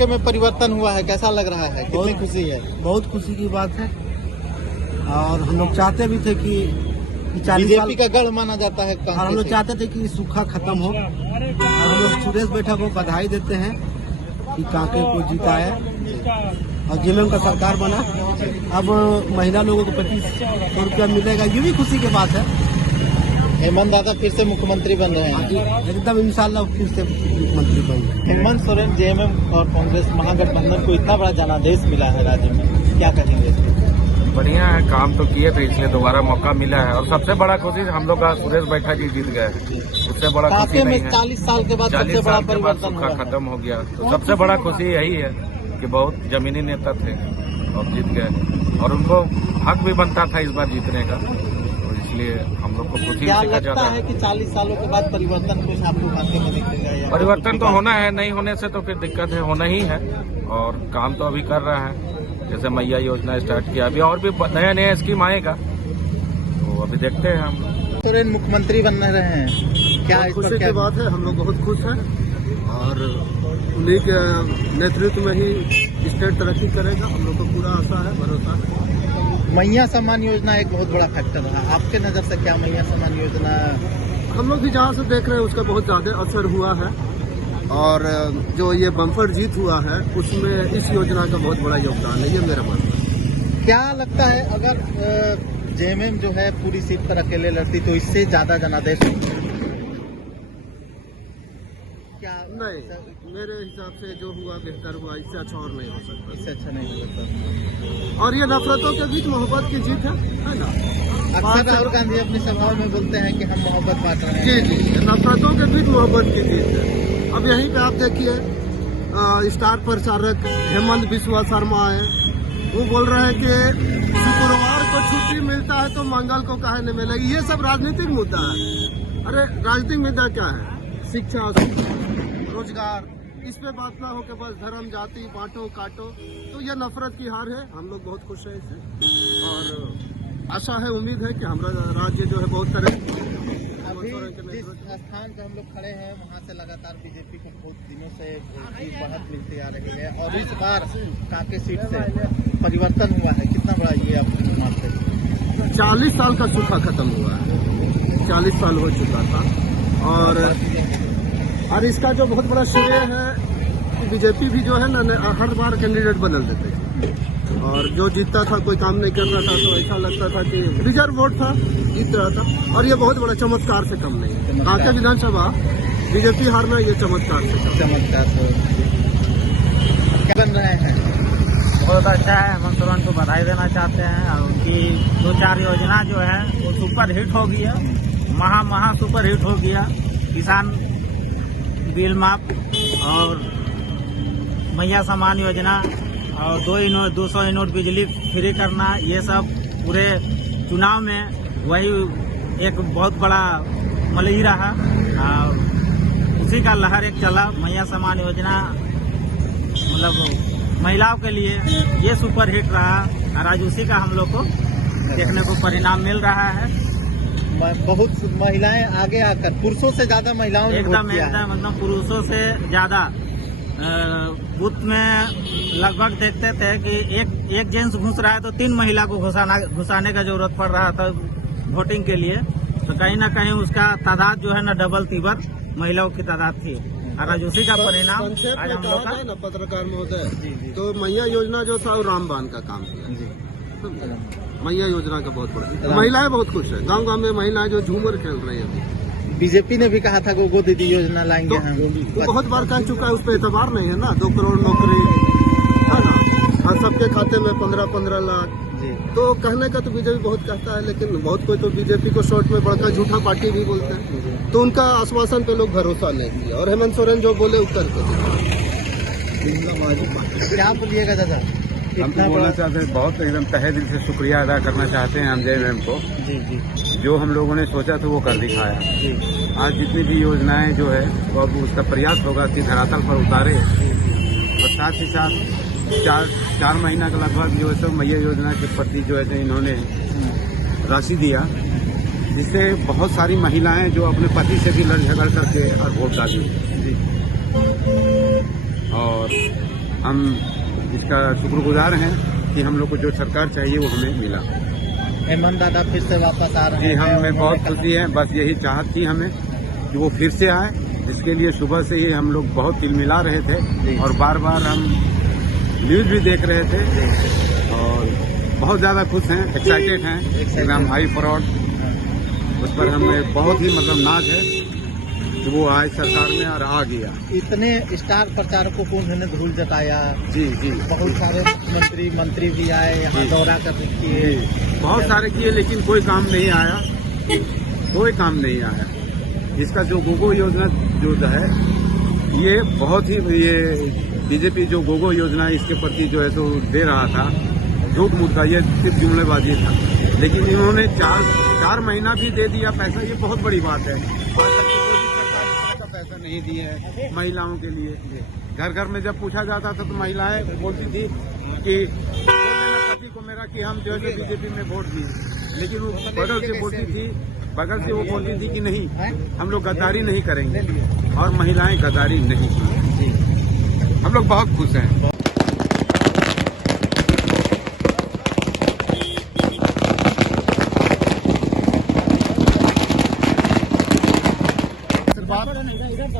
कांके में परिवर्तन हुआ है, कैसा लग रहा है, कितनी खुशी है? बहुत खुशी की बात है। और हम लोग चाहते भी थे कि 40 साल बीजेपी का गढ़ माना जाता है और हम लोग चाहते थे कि सूखा खत्म हो। और हम लोग सुरेश बैठक को बधाई देते हैं कि कांके को जीता है और जेएमएम का सरकार बना। अब महिला लोगों को 2500 रुपया मिलेगा, ये भी खुशी की बात है। हेमंत दादा फिर से मुख्यमंत्री बन रहे हैं। एकदम इंशाल्लाह फिर से मुख्यमंत्री बन रहे हैं। हेमंत सोरेन, जेएमएम और कांग्रेस महागठबंधन को इतना बड़ा जनादेश मिला है राज्य में, क्या कहेंगे? बढ़िया है, काम तो किए थे इसलिए दोबारा मौका मिला है। और सबसे बड़ा खुशी हम लोग का सुरेश बैठा जी जीत गए, उससे बड़ा खुशी नहीं है। 40 साल के बाद 40 सबसे बड़ा साल के बाद परिवर्तन सूखा हुआ है। खत्म हो गया, तो सबसे बड़ा खुशी यही है कि बहुत जमीनी नेता थे और जीत गए और उनको हक भी बनता था इस बार जीतने का, तो इसलिए हम लोग को खुशी क्या का लगता ज्यादा है कि 40 सालों के बाद परिवर्तन कुछ आपको कांके में दिखेगा? या परिवर्तन तो होना है, नहीं होने से तो फिर दिक्कत है, होना ही है। और काम तो अभी कर रहा है, जैसे मैया योजना स्टार्ट किया, अभी और भी नया नया स्कीम आएगा, तो अभी देखते हैं हम। सोरेन मुख्यमंत्री बन रहे हैं, क्या इस पर खुशी क्या? की बात है, हम लोग बहुत खुश हैं और उन्हीं के नेतृत्व में ही स्टेट तरक्की करेगा। हम लोग को पूरा आशा है, भरोसा है। मैया सम्मान योजना एक बहुत बड़ा फैक्टर है, आपके नजर से क्या मैया सम्मान योजना? हम लोग भी जहाँ से देख रहे हैं उसका बहुत ज्यादा असर हुआ है और जो ये बम्पर जीत हुआ है उसमें इस योजना का बहुत बड़ा योगदान है, ये मेरा मानना है। क्या लगता है अगर जेएमएम जो है पूरी सीट पर अकेले लड़ती तो इससे ज्यादा जनादेश क्या? नहीं, मेरे हिसाब से जो हुआ बेहतर हुआ, इससे अच्छा और नहीं हो सकता। इससे अच्छा नहीं हो सकता। और ये नफरतों के बीच मोहब्बत की जीत है ना। अक्सर राहुल गांधी अपनी सभाओं में बोलते हैं कि हम मोहब्बत बांट रहे हैं। जी जी, नफरतों के बीच मोहब्बत की जीत है। अब यहीं पे आप देखिए स्टार प्रचारक हेमंत बिस्वा शर्मा है, वो बोल रहे हैं कि शुक्रवार को छुट्टी मिलता है तो मंगल को काहे नहीं मिलेगी। ये सब राजनीतिक मुद्दा है। अरे राजनीतिक मुद्दा क्या है? शिक्षा, रोजगार, इस पे बात ना हो कि बस धर्म जाति बांटो काटो, तो ये नफरत की हार है। हम लोग बहुत खुश हैं इससे और आशा है, उम्मीद है कि हमारा राज्य जो है बहुत तरह। अभी जिस स्थान पर हम लोग खड़े हैं वहाँ से लगातार बीजेपी को बहुत दिनों से बढ़त मिलती आ रही है और इस बार कांके सीट से परिवर्तन हुआ है, कितना बड़ा ये आपको मानते हैं? 40 साल का सूखा खत्म हुआ है, 40 साल हो चुका था और इसका जो बहुत बड़ा श्रेय है कि बीजेपी भी जो है ना हर बार कैंडिडेट बदल देते थे और जो जीतता था कोई काम नहीं कर रहा था तो ऐसा लगता था कि रिजर्व वोट था, जीत रहा था। और ये बहुत बड़ा चमत्कार से कम नहीं है। कांके विधानसभा बीजेपी हारना ये चमत्कार से कम। चमत्कार से क्या बन रहे हैं? बहुत अच्छा है, हेमंत सोरेन को बधाई देना चाहते हैं और उनकी 2-4 योजना जो है वो सुपर हिट हो गया, महा सुपर हिट हो गया। किसान बिल माफ और मैया सम्मान योजना और 200 यूनिट बिजली फ्री करना, ये सब पूरे चुनाव में वही एक बहुत बड़ा मलही रहा और उसी का लहर एक चला। मैया सम्मान योजना मतलब महिलाओं के लिए ये सुपर हिट रहा और आज उसी का हम लोग को देखने को परिणाम मिल रहा है। बहुत महिलाएं आगे आकर पुरुषों से ज्यादा महिलाओं ने एकदम पुरुषों से ज्यादा बूथ में लगभग देखते थे कि एक जेंट्स घुस रहा है तो 3 महिला को घुसाने का जरूरत पड़ रहा था वोटिंग के लिए, तो कहीं ना कहीं उसका तादाद जो है ना डबल तिब्बत महिलाओं की तादाद थी और आज उसी का परिणाम आज हम लोग का। पत्रकार महोदय, तो मैया योजना जो था वो रामबान का काम किया। मैया योजना का बहुत बड़ा, महिलाएं बहुत खुश है। गांव में महिलाएं जो झूमर खेल रही है। बीजेपी ने भी कहा था गोगो दीदी योजना लाएंगे हम, वो बहुत बार कह चुका है, उस पर एतबार नहीं है ना। 2 करोड़ नौकरी है ना और सबके खाते में 15-15 लाख। तो कहने का तो बीजेपी बहुत कहता है, लेकिन बहुत कोई तो बीजेपी को शॉर्ट में बड़का झूठा पार्टी भी बोलते हैं, तो उनका आश्वासन पे लोग भरोसा नहीं किया और हेमंत सोरेन जो बोले उत्तर को क्या बोलिएगा दादा? हम तो बोलना चाहते हैं, बहुत एकदम तहे दिल से शुक्रिया अदा करना चाहते हैं हम जेएमएम को। जी जो हम लोगों ने सोचा था वो कर दिखाया। आज जितनी भी योजनाएं जो है वो अब उसका प्रयास होगा कि धरातल पर उतारे और साथ ही साथ 4 महीना का लगभग जो है तो मैया योजना के प्रति जो है इन्होंने राशि दिया, जिससे बहुत सारी महिलाएं जो अपने पति से भी लड़ झगड़ करके और वोट डाली। और हम इसका शुक्रगुजार हैं कि हम लोग को जो सरकार चाहिए वो हमें मिला। हेमंत दादा फिर से वापस आ रहे जी, हैं। हमें बहुत खुशी है, बस यही चाहत थी हमें कि वो फिर से आए, जिसके लिए सुबह से ही हम लोग बहुत तिलमिला रहे थे और बार बार हम न्यूज भी देख रहे थे और बहुत ज़्यादा खुश हैं, एक्साइटेड हैं। एकदम हाई प्राउड, उस पर हमें बहुत ही मतलब नाज है कि वो आए सरकार में और आ गया। इतने स्टार प्रचारकों को उन्होंने धूल जताया। जी जी, बहुत सारे मंत्री भी आए यहाँ दौरा कर किए, बहुत सारे किए, लेकिन कोई काम नहीं आया, कोई काम नहीं आया। इसका जो गोगो योजना जो है ये बहुत ही, ये बीजेपी जो गोगो योजना है इसके प्रति जो है तो दे रहा था, झूठ मुद्दा, ये सिर्फ जुमलेबाजी था। लेकिन इन्होंने चार महीना भी दे दिया पैसा, ये बहुत बड़ी बात है। आज तक कोई भी सरकार इस तरह का पैसा नहीं दी है महिलाओं के लिए। घर घर में जब पूछा जाता था तो महिलाएं बोलती थी कि बोल देना पति को मेरा कि हम जो है बीजेपी में वोट दिए, लेकिन वो बगल से बोलती थी, बगल से वो बोलती थी कि नहीं, हम लोग गद्दारी नहीं करेंगे, और महिलाएं गद्दारी नहीं की। हम लोग बहुत खुश हैं।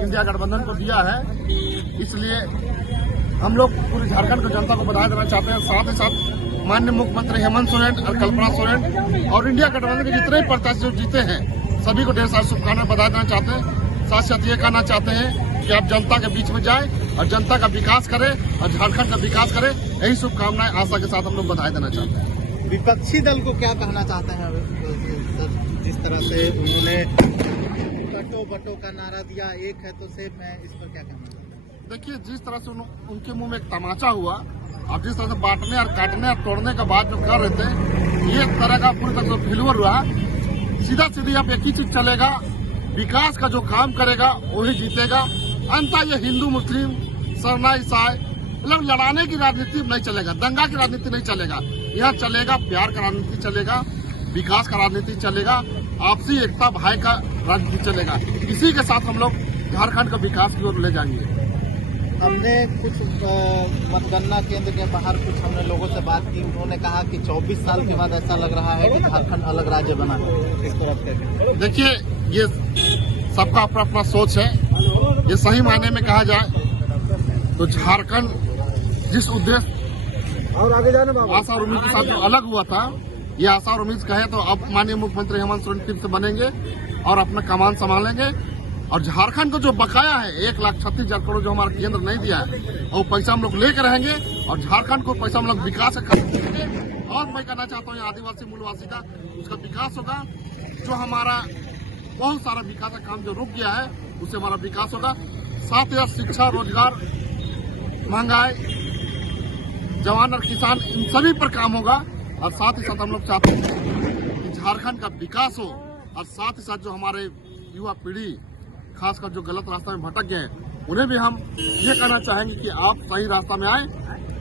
इंडिया गठबंधन को दिया है, इसलिए हम लोग पूरी झारखंड की जनता को बधाई देना चाहते हैं। साथ ही साथ माननीय मुख्यमंत्री हेमंत सोरेन और कल्पना सोरेन और इंडिया गठबंधन के जितने प्रत्याशी जो जीते हैं सभी को ढेर सारी शुभकामनाएं, बधाई देना चाहते हैं। साथ साथ ये कहना चाहते हैं कि आप जनता के बीच में जाए और जनता का विकास करें और झारखंड का विकास करें, यही शुभकामनाएं आशा के साथ हम लोग बधाई देना चाहते हैं। विपक्षी दल को क्या कहना चाहते हैं जिस तरह से उन्होंने कटो बटो का नारा दिया, एक है तो सेब है, इस पर क्या कहना चाहते हैं? देखिए, जिस तरह से उनके मुंह में एक तमाचा हुआ और जिस तरह से बांटने और काटने और तोड़ने का बात जो कर रहे थे, ये तरह का पूरी तरह से फेल्यूर हुआ। सीधा सीधी अब एक ही चीज चलेगा, विकास का जो काम करेगा वही जीतेगा। अंततः ये हिंदू मुस्लिम सरना ईसाई मतलब लड़ाने की राजनीति नहीं चलेगा, दंगा की राजनीति नहीं चलेगा। यहाँ चलेगा प्यार का राजनीति चलेगा, विकास का राजनीति चलेगा, आपसी एकता भाई का राजनीति चलेगा। इसी के साथ हम लोग झारखंड का विकास की ओर ले जाएंगे। हमने कुछ मतगणना केंद्र के बाहर कुछ हमने लोगों से बात की, उन्होंने कहा कि 24 साल के बाद ऐसा लग रहा है कि झारखंड अलग राज्य बना है। इस तरफ से देखिए, ये सबका अपना अपना सोच है। ये सही मायने में कहा जाए तो झारखंड जिस उद्देश्य और आगे जाने आशा और उम्मीद के साथ जो अलग हुआ था, ये आशा और उम्मीद कहे तो अब माननीय मुख्यमंत्री हेमंत सोरेन फिर से बनेंगे और अपना कमान संभालेंगे। और झारखंड को जो बकाया है 1,36,000 करोड़ जो हमारा केंद्र नहीं दिया है, वो पैसा हम लोग लेकर रहेंगे और झारखंड को पैसा हम लोग विकास करेंगे। और मैं कहना चाहता हूँ आदिवासी मूलवासी का उसका विकास होगा। जो हमारा बहुत सारा विकास का काम जो रुक गया है उससे हमारा विकास होगा। साथ ही शिक्षा, रोजगार, महंगाई, जवान और किसान, इन सभी पर काम होगा। और साथ ही साथ हम लोग चाहते हैं कि झारखंड का विकास हो और साथ ही साथ जो हमारे युवा पीढ़ी खासकर जो गलत रास्ता में भटक गए हैं उन्हें भी हम ये कहना चाहेंगे कि आप सही रास्ता में आए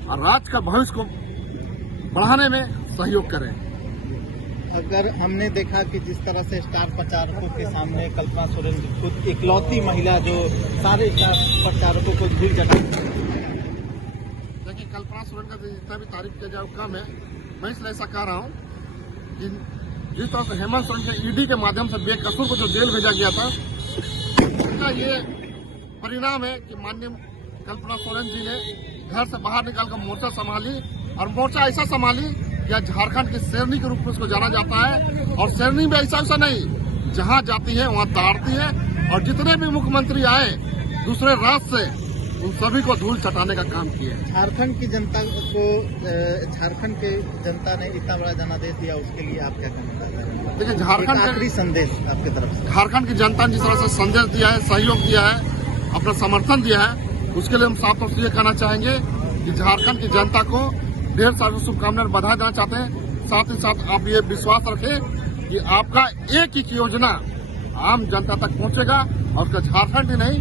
और राज्य का भविष्य को बढ़ाने में सहयोग करें। अगर हमने देखा कि जिस तरह से स्टार प्रचारकों के सामने कल्पना सोरेन खुद इकलौती महिला जो सारे स्टार प्रचारकों को धूल जटा, देखिए कल्पना सोरेन का जितना भी तारीफ किया जाए कम है। मैं इसलिए ऐसा कह रहा हूँ कि जिस तरह से हेमंत सोरेन के ईडी के माध्यम से बेकसूर को जो जेल भेजा गया था, उसका ये परिणाम है कि माननीय कल्पना सोरेन जी ने घर से बाहर निकालकर मोर्चा संभाली और मोर्चा ऐसा संभाली कि आज झारखंड की शेरनी के रूप में उसको जाना जाता है। और शेरनी में ऐसा नहीं, जहाँ जाती है वहाँ ताड़ती है। और जितने भी मुख्यमंत्री आए दूसरे राज्य से, उन सभी को धूल चटाने का काम किया। झारखंड की जनता को, झारखंड के जनता ने इतना बड़ा जनादेश दिया, उसके लिए आप क्या कहना चाहते हैं? देखिए, झारखंड आखिरी संदेश आपकी तरफ से। झारखंड की जनता ने जिस तरह से संदेश दिया है, सहयोग दिया है, अपना समर्थन दिया है, उसके लिए हम साफ तौर से ये कहना चाहेंगे कि झारखंड की जनता को ढेर सारी शुभकामनाएं, बधाई देना चाहते हैं। साथ ही साथ आप ये विश्वास रखें कि आपका एक ही योजना आम जनता तक पहुंचेगा और उसका झारखंड ही नहीं,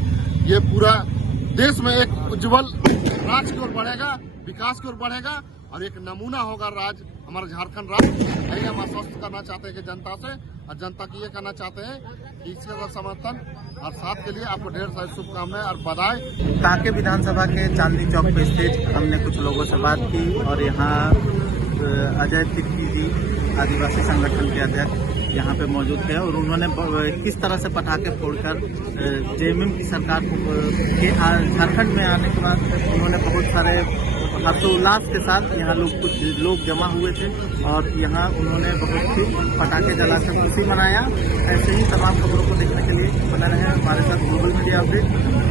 ये पूरा देश में एक उज्जवल राज्य की ओर बढ़ेगा, विकास की ओर बढ़ेगा और एक नमूना होगा राज्य हमारा झारखंड राज्य। यही हम आश्वस्त करना चाहते हैं कि जनता से, और जनता की ये कहना चाहते हैं कि इसका समर्थन और साथ के लिए आपको ढेर सारी शुभकामनाएं और बधाई। कांके विधानसभा के चांदनी चौक पे स्थित हमने कुछ लोगों से बात की और यहाँ अजय तिर्की जी आदिवासी संगठन के अध्यक्ष यहाँ पे मौजूद थे और उन्होंने किस तरह से पटाखे फोड़कर जेएमएम की सरकार के झारखंड में आने के बाद उन्होंने बहुत सारे हर्षोल्लास के साथ यहाँ कुछ लोग जमा हुए थे और यहाँ उन्होंने बहुत ही पटाखे जलाकर खुशी मनाया। ऐसे ही तमाम खबरों को देखने के लिए बना रहे हमारे साथ ग्लोबल मीडिया अपडेट।